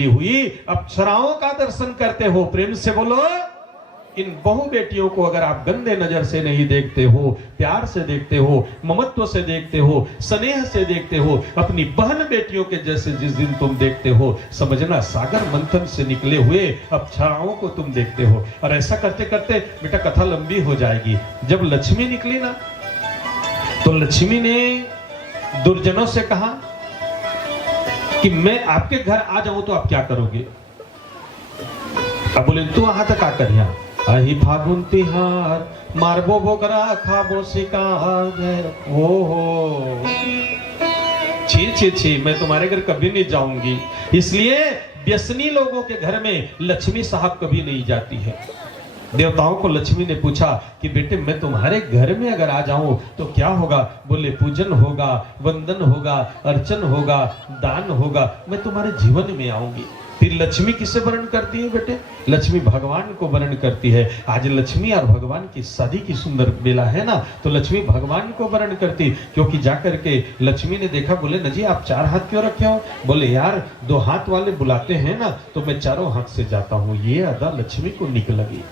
निकली हुई अप्सराओं का दर्शन करते हो। प्रेम से बोलो। इन बहु बेटियों को अगर आप गंदे नजर से नहीं देखते हो, प्यार से देखते हो, ममत्व से देखते हो, स्नेह से देखते हो, अपनी बहन बेटियों के जैसे जिस दिन तुम देखते हो, समझना सागर मंथन से निकले हुए अप्सराओं को तुम देखते हो। और ऐसा करते करते बेटा कथा लंबी हो जाएगी। जब लक्ष्मी निकली ना, तो लक्ष्मी ने दुर्जनों से कहा कि मैं आपके घर आ जाऊं तो आप क्या करोगे? अब बोले तू वहां तक आ कर यहाँ अहि फागुन तिहार मारबो बोगरा खाबो शिकार। ओहो छी छी छी, मैं तुम्हारे घर कभी नहीं जाऊंगी। इसलिए व्यसनी लोगों के घर में लक्ष्मी साहब कभी नहीं जाती है। देवताओं को लक्ष्मी ने पूछा कि बेटे मैं तुम्हारे घर में अगर आ जाऊं तो क्या होगा? बोले पूजन होगा, वंदन होगा, अर्चन होगा, दान होगा, मैं तुम्हारे जीवन में आऊंगी। फिर लक्ष्मी किसे वर्ण करती है बेटे? लक्ष्मी भगवान को वर्ण करती है। आज लक्ष्मी और भगवान की शादी की सुंदर बेला है ना, तो लक्ष्मी भगवान को वर्ण करती, क्योंकि जाकर के लक्ष्मी ने देखा, बोले न जी आप 4 हाथ क्यों रखे हो? बोले यार 2 हाथ वाले बुलाते हैं ना तो मैं 4 हाथ से जाता हूँ। ये अदा लक्ष्मी को निक लगी।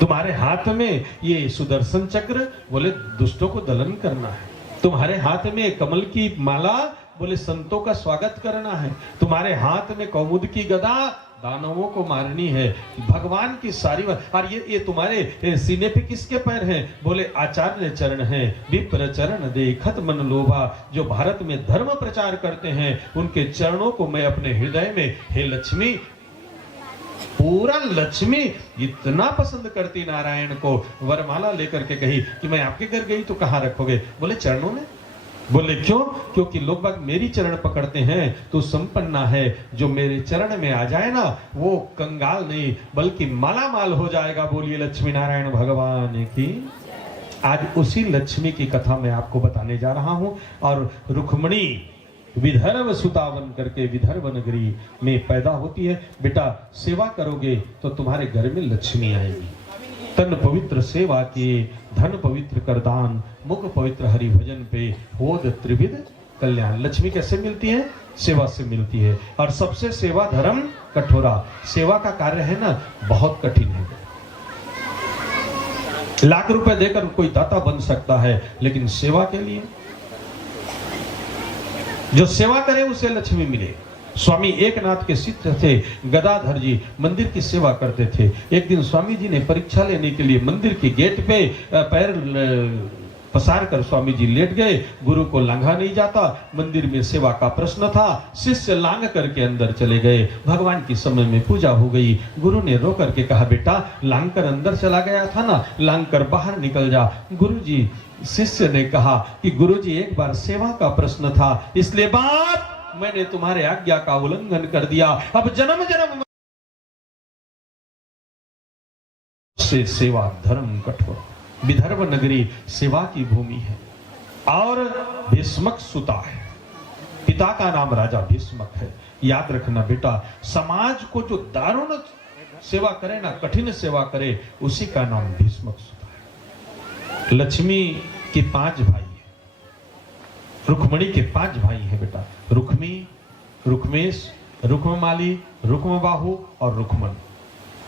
तुम्हारे हाथ में ये सुदर्शन चक्र, बोले दुष्टों को दलन करना है। तुम्हारे हाथ में कमल की माला, बोले संतों का स्वागत करना है। तुम्हारे हाथ में कौमुद की गदा, दानवों को मारनी है। भगवान की सारी और ये तुम्हारे सीने पे किसके पैर हैं? बोले आचार्य चरण हैं। विप्र चरण देखत मन लोभा, जो भारत में धर्म प्रचार करते हैं उनके चरणों को मैं अपने हृदय में, हे लक्ष्मी, पूरा लक्ष्मी इतना पसंद करती नारायण को, वरमाला लेकर के कही कि मैं आपके घर गई तो कहाँ रखोगे? बोले चरणों में। बोले क्यों? क्योंकि लोग बाग मेरी चरण पकड़ते हैं तो संपन्ना है, जो मेरे चरण में आ जाए ना वो कंगाल नहीं बल्कि माला माल हो जाएगा। बोलिए लक्ष्मी नारायण भगवान की। आज उसी लक्ष्मी की कथा मैं आपको बताने जा रहा हूं। और रुक्मणी विदर्भ सुतावन करके विदर्भ नगरी में पैदा होती है। बेटा सेवा करोगे तो तुम्हारे घर में लक्ष्मी आएगी। तन पवित्र सेवा किए, धन पवित्र करदान, मुख पवित्र हरि भजन पे होद त्रिविध कल्याण। लक्ष्मी कैसे मिलती है? सेवा से मिलती है। और सबसे सेवा धर्म कठोरा। सेवा का कार्य है ना बहुत कठिन है। लाख रुपए देकर कोई दाता बन सकता है, लेकिन सेवा के लिए जो सेवा करे उसे लक्ष्मी मिले। स्वामी एकनाथ के शिष्य थे गदाधर जी, मंदिर की सेवा करते थे। एक दिन स्वामी जी ने परीक्षा लेने के लिए मंदिर के गेट पे पैर पसार कर स्वामी जी लेट गए। गुरु को लांघा नहीं जाता, मंदिर में सेवा का प्रश्न था। शिष्य लांघ करके अंदर चले गए। भगवान की समय में पूजा हो गई। गुरु ने रो करके कहा, बेटा लांघ कर अंदर चला गया था ना, लांघ कर बाहर निकल जा। गुरु जी, शिष्य ने कहा कि गुरु जी एक बार सेवा का प्रश्न था, इसलिए बात मैंने तुम्हारे आज्ञा का उल्लंघन कर दिया। अब जन्म जन्म से सेवा धर्म कठोर। विदर्भ नगरी सेवा की भूमि है। और भीष्मक सुता है। पिता का नाम राजा भीष्मक है। याद रखना बेटा, समाज को जो दारुण सेवा करे ना, कठिन सेवा करे, उसी का नाम भीष्मक सुता है। लक्ष्मी के 5 भाई है। रुक्मणी के 5 भाई हैं बेटा। रुक्मी, रुक्मेश, रुक्ममाली, रुक्मबाहु और रुक्मन।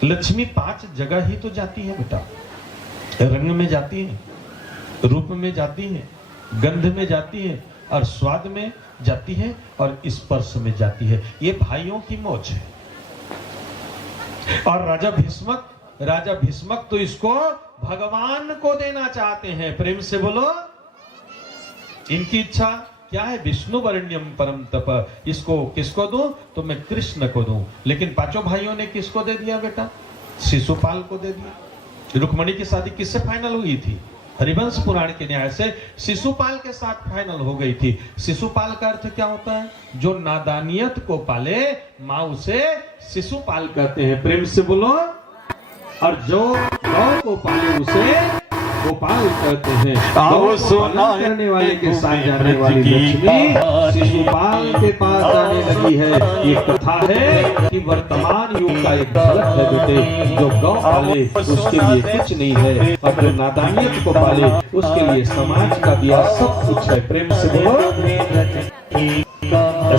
लक्ष्मी 5 जगह ही तो जाती है बेटा। रंग में जाती है, रूप में जाती है, गंध में जाती है, और स्वाद में जाती है, और स्पर्श में जाती है। ये भाइयों की मौज है। और राजा भीष्मक तो इसको भगवान को देना चाहते हैं। प्रेम से बोलो। इनकी इच्छा क्या है? विष्णु वरण्यम परम तप। इसको किसको दूं? तो मैं कृष्ण को दूं। लेकिन 5 भाइयों ने किसको दे दिया बेटा? शिशुपाल को दे दिया। रुक्मणी की शादी किससे फाइनल हुई थी? हरिवंश पुराण के न्याय से शिशुपाल के साथ फाइनल हो गई थी। शिशुपाल का अर्थ क्या होता है? जो नादानियत को पाले, माँ उसे शिशुपाल कहते हैं। प्रेम से बोलो। और जो गौ को पाले उसे गोपाल कहते हैं। करने वाले के साथ जाने वाली लक्ष्मी शिशुपाल के पास जाने लगी है। ये कथा है कि वर्तमान युग का एक झलक है बेटे। जो गौ पाले उसके लिए कुछ नहीं है, और जो नादानियत को पाले उसके लिए समाज का दिया सब कुछ है। प्रेम से बोलो।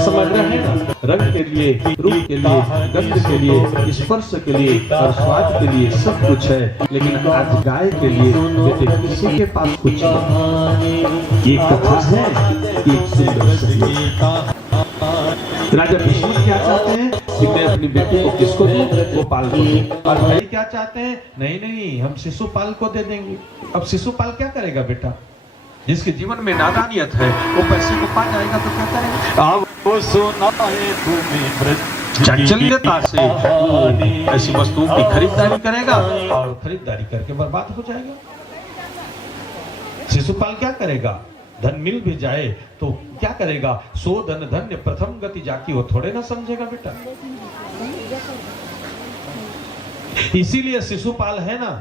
समझ रहे हैं ना? रंग के लिए, रूप के लिए, गंध के लिए, स्पर्श के लिए और स्वाद के लिए सब कुछ है, लेकिन आज गाय के लिए बेटे किसी के पास कुछ नहीं। ये कथा है कि एक सुंदर सत्य। राजा भीष्म क्या चाहते हैं कि मैं अपनी बेटी को किसको दूं? गोपाल को दूं। और भाई क्या चाहते हैं? नहीं नहीं, हम शिशुपाल को दे देंगे। अब शिशुपाल क्या करेगा बेटा? जिसके जीवन में नादानियत है वो पैसे को पा जाएगा तो क्या करेगा? अब वो सुना है तुम्हें चांचल्यता से ऐसी वस्तुओं की खरीदारी करेगा और खरीदारी करके बर्बाद हो जाएगा। शिशुपाल क्या करेगा? धन मिल भी जाए तो क्या करेगा? सो धन धन्य प्रथम गति जाकी, वो थोड़े ना समझेगा बेटा। इसीलिए शिशुपाल है ना,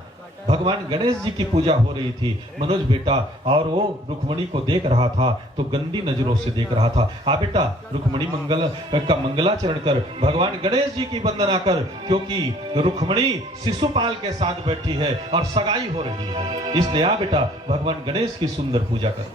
भगवान गणेश जी की पूजा हो रही थी मनोज बेटा, और वो रुक्मणी को देख रहा था तो गंदी नजरों से देख रहा था। बेटा रुक्मणी मंगल का मंगलाचरण कर, भगवान गणेश जी की वंदना कर, क्योंकि रुक्मणी शिशुपाल के साथ बैठी है और सगाई हो रही है। इसलिए बेटा भगवान गणेश की सुंदर पूजा कर।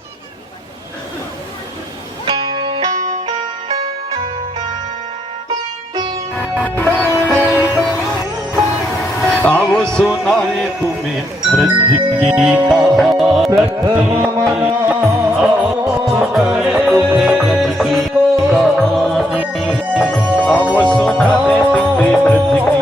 अब सुनाए तुम्हें ब्रज की कहानी। प्रथम अब सुनाए तुम्हें ब्रज की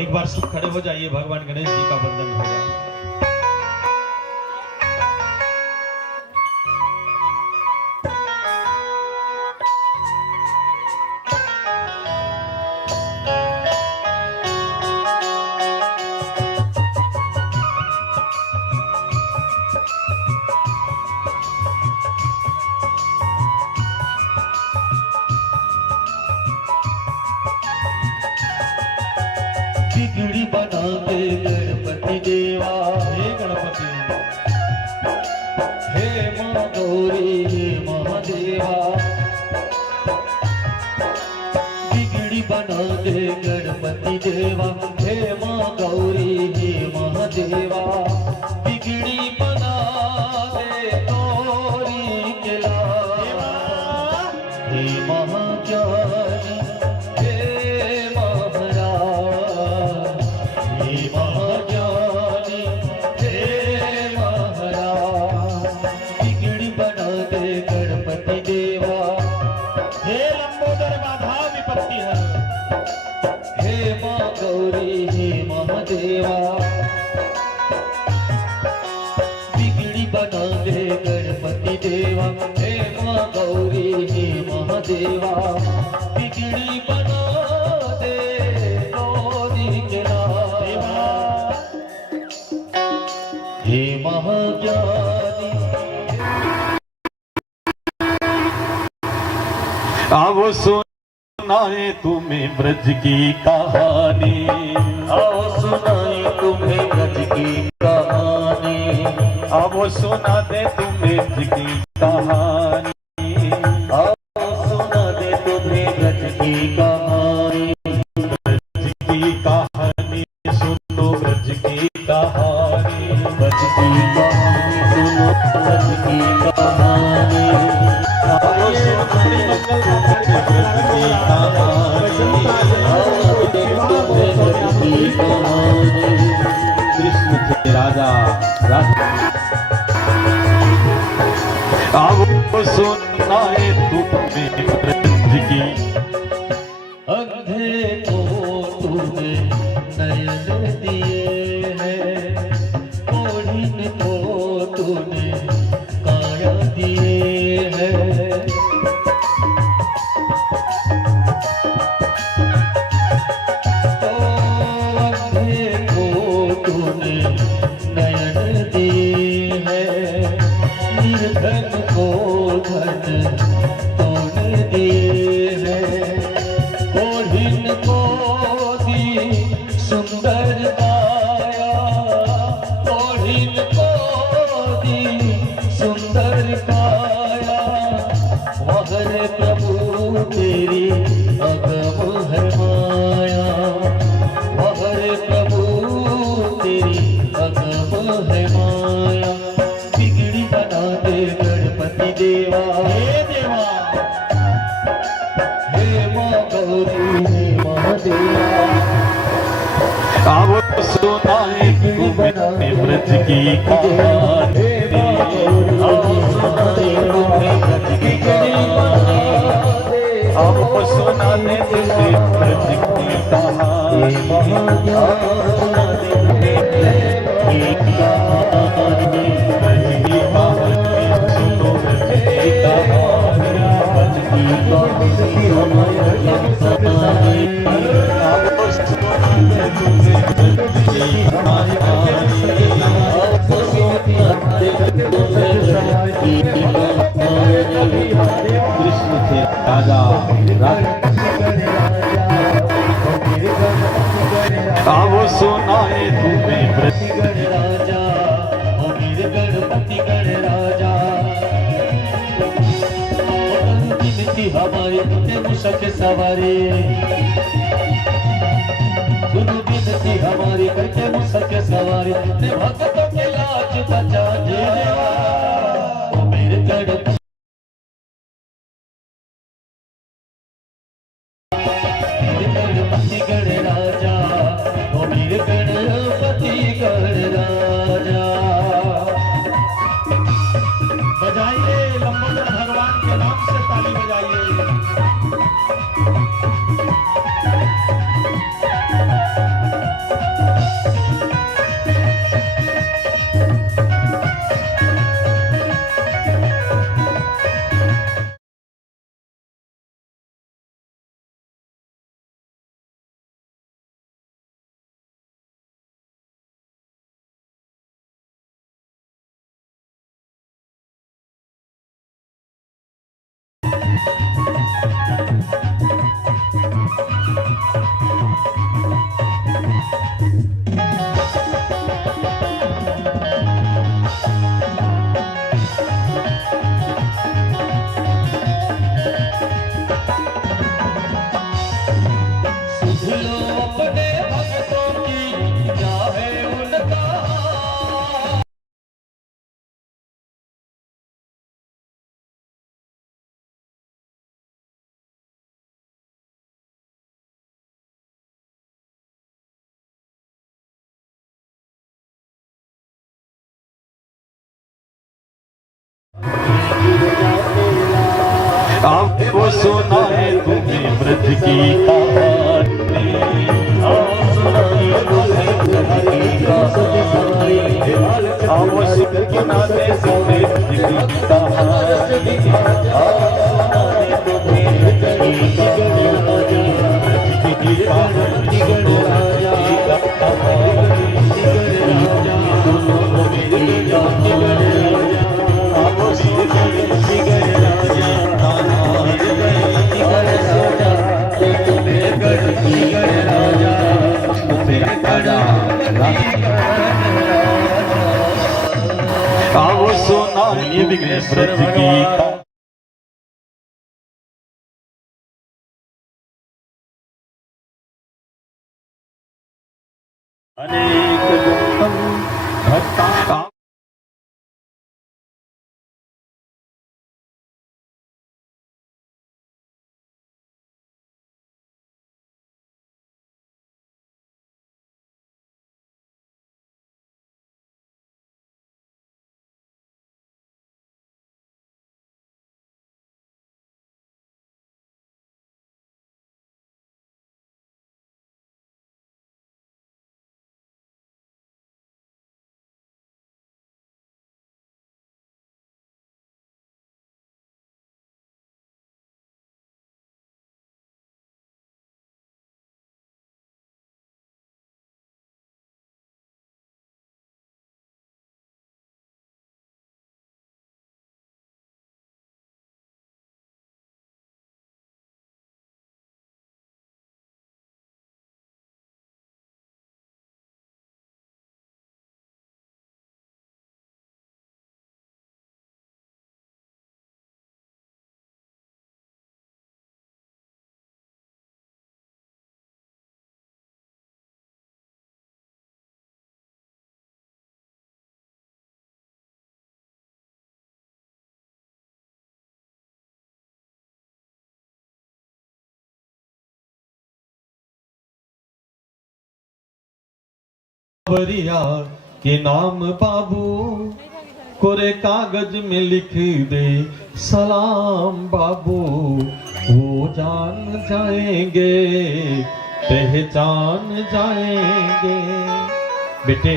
एक बार सब खड़े हो जाइए, भगवान गणेश जी का वंदन होगा। बिगड़ी बना दे गणपति देवा, हे गणपति, हे माँ गौरी, हे महादेवा। बिगड़ी बना दे गणपति देवा, हे माँ गौरी, हे महादेवा। बिगड़ी बना दे गौरी के लाल, हे महाज्ञानी, हे महाराज, हे महाज्ञानी, हे महाराज। बिगड़ी बना दे गणपति देवा, हे लंबोदर बाधा विपत्ति है, हे माँ गौरी, हे महादेवा। बिगड़ी बना दे गणपति देवा, हे माँ गौरी, हे महादेवा। बिगड़ी बना दे गौरी के लाल, हे महाज्ञानी। अब सुनाए तुम्हें ब्रज की कहानी, आओ सुनाए तुम्हें ब्रज की कहानी। अब सुना दे तुम्हें ब्रज की कहानी, आओ सुना दे तुम्हें ब्रज की कहानी। ब्रज की कहानी सुनो, ब्रज की कहानी, ब्रज की कहानी सुनो, ब्रज की कहानी। आओ सुनाए कृष्ण थे राजा, अब सुनाए तुम्हें ब्रज की। अंधे को तूने नयन दिया, तूने काया दिए हैं। अंधे को तूने नयन दिए हैं, निर्धन को धन तूने दिए हैं, कोढ़िन को दी सुंदर काया, कोढ़िन को दी सुंदर काया, मगर प्रभु तेरी अगम है माया, मगर प्रभु तेरी अगम है माया। बिगड़ी बना दे गणपति देवा, हे देवा, हे माँ गौरी, हे महादेवा। अब सुनाए तुम्हें व्रज की कहानी, अब सुनाने तुम्हें व्रज की कहानी, सुनो व्रज की कहानी, कृष्ण थे राजा, अब सुनाए तुम्हें व्रज राजा, अमीर गणपति गण राजा, हमारे मुशक सवारी, सुनो बिनती हमारी करके मुशक सवारी, भक्तों के लाज बचा दे अमीर गणपति गण राजा, अमीर गणपति गण राजा। बजाइए लंबोदर भगवान के नाम से ताली बजाइए। आपको सुनाए तुम्हें व्रज की कहानी, सुनाने तुम्हें व्रज की अब सुनाए व्रज की अनेक भक्ता सावरिया के नाम बाबू कोरे कागज में लिख दे सलाम बाबू, वो जान जाएंगे पहचान जाएंगे। बेटे,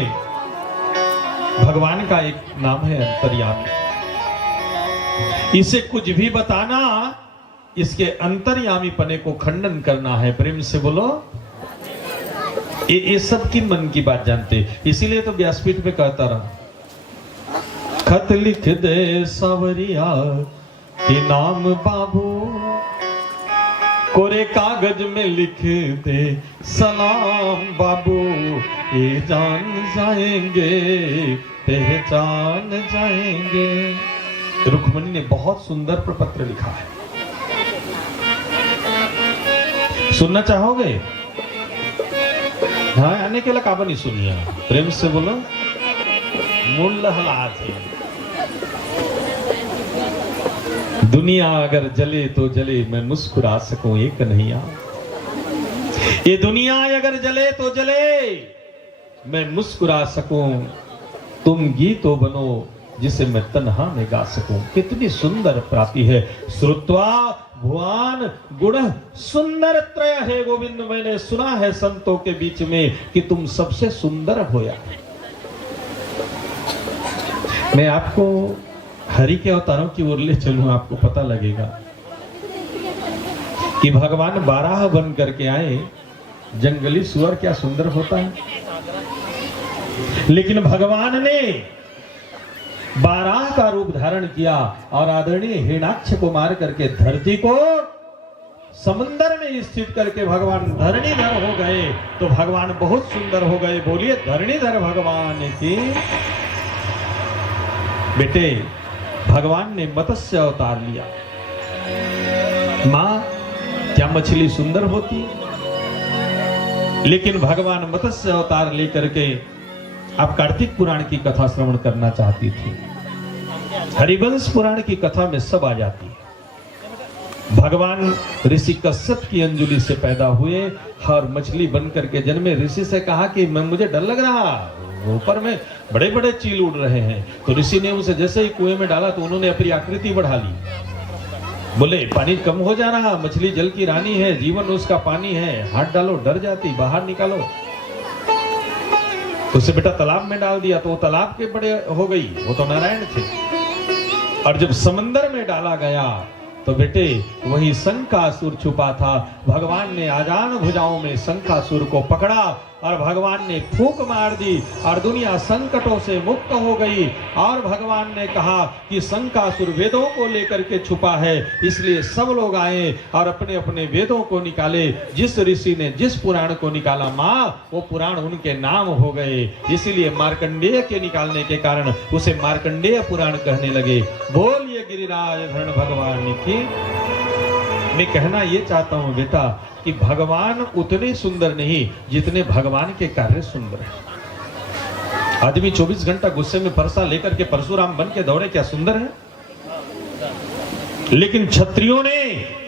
भगवान का एक नाम है अंतर्यामी। इसे कुछ भी बताना, इसके अंतर्यामी पने को खंडन करना है। प्रेम से बोलो। ये सब की मन की बात जानते, इसीलिए तो व्यासपीठ पे कहता रहा, खत लिख दे सावरिया के नाम बाबू कोरे कागज में लिख दे सलाम बाबू, ये जान जाएंगे पहचान जाएंगे। रुक्मणी ने बहुत सुंदर प्रपत्र लिखा है, सुनना चाहोगे? हाँ, आने के लिए काबा नहीं सुनिए, प्रेम से बोलो। मूल हालात है, दुनिया अगर जले तो जले, मैं मुस्कुरा सकूं एक कन्हैया। ये दुनिया अगर जले तो जले, मैं मुस्कुरा सकूं, तुम गीतो बनो जिसे मैं तन्हा में गा सकूं। कितनी सुंदर प्राप्ति है। श्रुत्वा भुवन गुण सुंदर त्रय है गोविंद, मैंने सुना है संतों के बीच में कि तुम सबसे सुंदर होया। मैं आपको हरि के अवतारों की ओर ले चलूं, आपको पता लगेगा कि भगवान बारह बन करके आए। जंगली सुअर क्या सुंदर होता है, लेकिन भगवान ने बारह का रूप धारण किया और आदरणीय हिरण्याक्ष को मार करके धरती को समंदर में स्थित करके भगवान धरणीधर हो गए। तो भगवान बहुत सुंदर हो गए। बोलिए धरणीधर भगवान की। बेटे, भगवान ने मत्स्य अवतार लिया। मां, क्या मछली सुंदर होती है? लेकिन भगवान मत्स्य अवतार लेकर के आप कार्तिक पुराण की कथा श्रवण करना चाहती थी। हरिवंश पुराण की कथा में सब आ जाती है। भगवान ऋषि कश्यप की अंजुली से पैदा हुए और मछली बन करके जन्मे। ऋषि से कहा कि मैं मुझे डर लग रहा, ऊपर में बड़े बड़े चील उड़ रहे हैं। तो ऋषि ने उसे जैसे ही कुएं में डाला तो उन्होंने अपनी आकृति बढ़ा ली। बोले पानी कम हो जा रहा, मछली जल की रानी है, जीवन उसका पानी है, हाथ डालो डर जाती, बाहर निकालो। उसे बेटा तालाब में डाल दिया तो वो तालाब के बड़े हो गई, वो तो नारायण थे। और जब समंदर में डाला गया तो बेटे वही शंखासुर छुपा था। भगवान ने आजान भुजाओं में शंखासुर को पकड़ा और भगवान ने फूंक मार दी और दुनिया संकटों से मुक्त हो गई। और भगवान ने कहा कि शंखासुर वेदों को लेकर के छुपा है, इसलिए सब लोग आए और अपने अपने वेदों को निकाले। जिस ऋषि ने जिस पुराण को निकाला माँ, वो पुराण उनके नाम हो गए। इसीलिए मार्कंडेय के निकालने के कारण उसे मार्कंडेय पुराण कहने लगे। बोलिए गिरिराज धरण भगवान की। मैं कहना ये चाहता हूं बेटा कि भगवान उतने सुंदर नहीं जितने भगवान के कार्य सुंदर हैं। आदमी 24 घंटा गुस्से में फरसा लेकर के परशुराम बन के दौड़े, क्या सुंदर है? लेकिन क्षत्रियों ने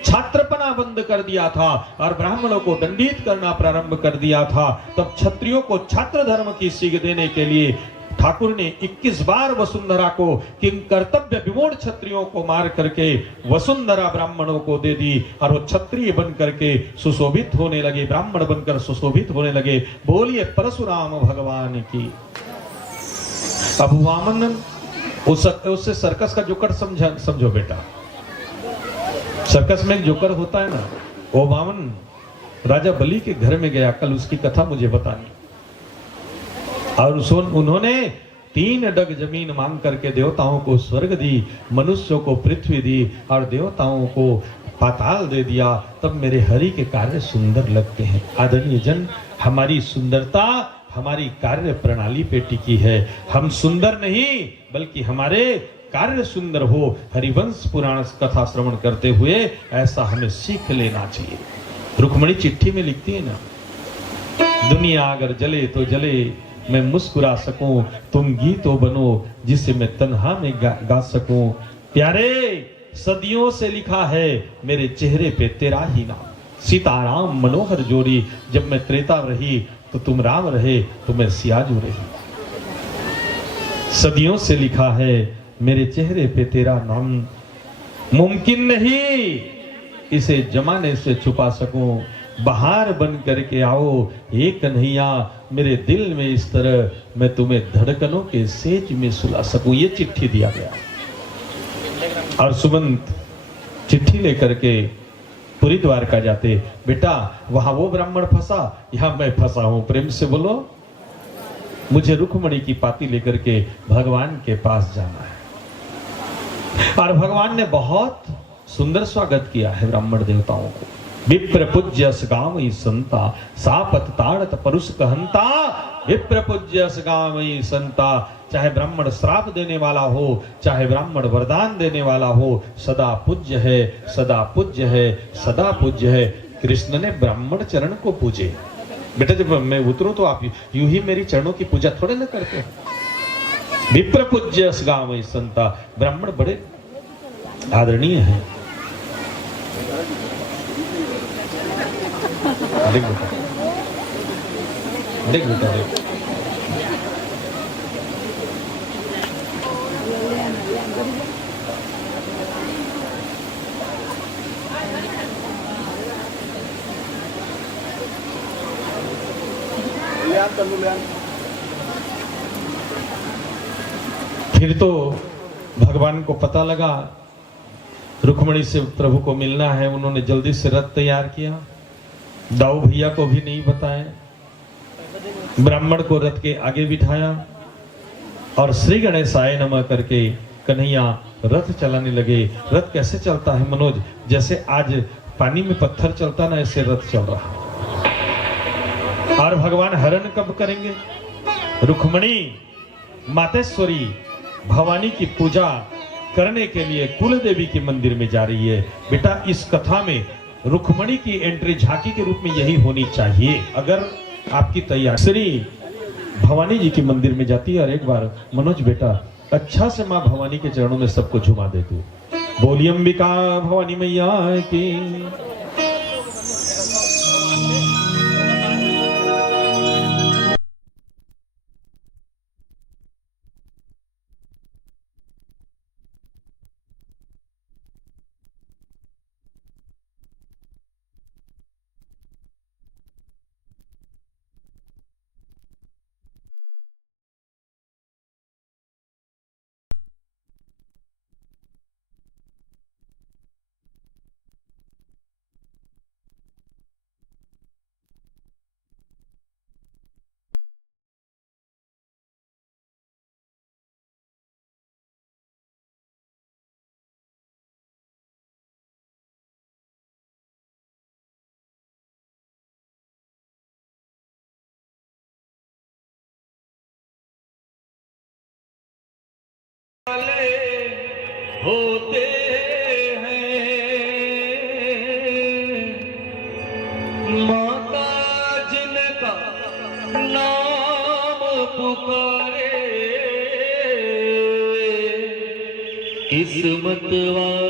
छात्रपना बंद कर दिया था और ब्राह्मणों को दंडित करना प्रारंभ कर दिया था। तब क्षत्रियों को छात्र धर्म की सीख देने के लिए ठाकुर ने 21 बार वसुंधरा को, किंग कर्तव्य विमूढ़ क्षत्रियों को मार करके वसुंधरा ब्राह्मणों को दे दी और वो क्षत्रिय बन करके सुशोभित होने लगे, ब्राह्मण बनकर सुशोभित होने लगे। बोलिए परशुराम भगवान की। अब वामन उससे सर्कस का जोकर समझो बेटा। सर्कस में एक जोकर होता है ना, वो वामन राजा बलि के घर में गया। कल उसकी कथा मुझे बतानी। और उन्होंने 3 डग जमीन मांग करके देवताओं को स्वर्ग दी, मनुष्यों को पृथ्वी दी और देवताओं को पाताल दे दिया। तब मेरे हरि के कार्य सुंदर लगते हैं। आदरणीय जन, हमारी सुंदरता हमारी कार्य प्रणाली पे टिकी है। हम सुंदर नहीं बल्कि हमारे कार्य सुंदर हो। हरिवंश पुराण कथा श्रवण करते हुए ऐसा हमें सीख लेना चाहिए। रुक्मणी चिट्ठी में लिखती है ना, दुनिया अगर जले तो जले, मैं मुस्कुरा सकूं, तुम गीतो बनो जिसे मैं तन्हा में गा सकूं। प्यारे, सदियों से लिखा है मेरे चेहरे पे तेरा ही नाम। सीताराम मनोहर जोड़ी। जब मैं त्रेता रही तो तुम राम रहे तो मैं सियाजू रही। सदियों से लिखा है मेरे चेहरे पे तेरा नाम, मुमकिन नहीं इसे जमाने से छुपा सकूं। बहार बन करके आओ एक कन्हैया, मेरे दिल में इस तरह मैं तुम्हें धड़कनों के सेज में सुला सकूं। ये चिट्ठी दिया गया और सुमंत चिट्ठी लेकर के पुरी द्वारका जाते। बेटा वहां वो ब्राह्मण फंसा, यहां मैं फंसा हूं। प्रेम से बोलो, मुझे रुक्मणी की पाती लेकर के भगवान के पास जाना है। और भगवान ने बहुत सुंदर स्वागत किया है ब्राह्मण देवताओं को। विप्र पूज्य गावई संता, सापत ताड़त परुष कहंता। विप्र पूज्य गावई संता, चाहे ब्राह्मण श्राप देने वाला हो, चाहे ब्राह्मण वरदान देने वाला हो, सदा पूज्य है, सदा पूज्य है, सदा पूज्य है। कृष्ण ने ब्राह्मण चरण को पूजे। बेटा जब मैं उतरूं तो आप यूं ही मेरी चरणों की पूजा थोड़े ना करते हैं। विप्र पूज्य गावई संता, ब्राह्मण बड़े आदरणीय है। देख बेटा, देख बेटा, देख। फिर तो भगवान को पता लगा रुक्मणी से प्रभु को मिलना है। उन्होंने जल्दी से रथ तैयार किया, दाऊ भैया को भी नहीं बताया, ब्राह्मण को रथ के आगे बिठाया और श्री गणेशाय नमः करके कन्हैया रथ चलाने लगे। रथ कैसे चलता है मनोज? जैसे आज पानी में पत्थर चलता ना, ऐसे रथ चल रहा। और भगवान हरण कब करेंगे? रुक्मणी मातेश्वरी भवानी की पूजा करने के लिए कुल देवी के मंदिर में जा रही है। बेटा इस कथा में रुक्मणी की एंट्री झांकी के रूप में यही होनी चाहिए। अगर आपकी तैयारी श्री भवानी जी के मंदिर में जाती है। और एक बार मनोज बेटा अच्छा से माँ भवानी के चरणों में सबको झुमा दे तू। बोली अंबिका भवानी मैया की। होते हैं माता जिनका नाम पुकारे, किस्मत वाले